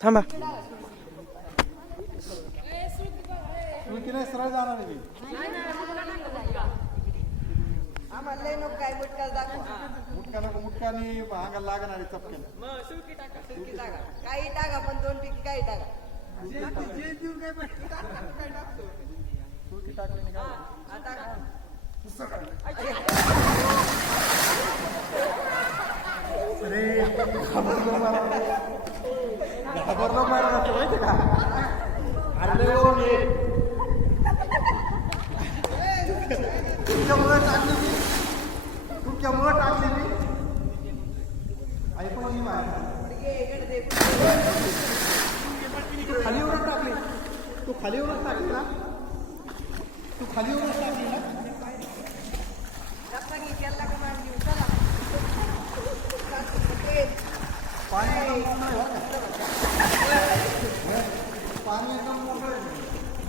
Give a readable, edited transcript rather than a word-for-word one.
थांबा. की नाही सरळ जाणार आहे. आम्हाला लय नको काय मुटका दाखव. मुटका नको, मुटकानी अंगाला लागणार आहे चपकेन. सुकी टाका काही टाका पण 2 पैकी काही टाका. सुकी टाकली नाही का? अरे घाबरलो मारा माहिती का? अरे तुमच्यामुळे टाकली मी, तुमच्यामुळे टाकली मी. ऐकून मी तू खालीवरच टाकली, तू खालीवरच टाकली ना, तू खालीवरच टाकली ना. पाणी एकदम मोकळं आहे.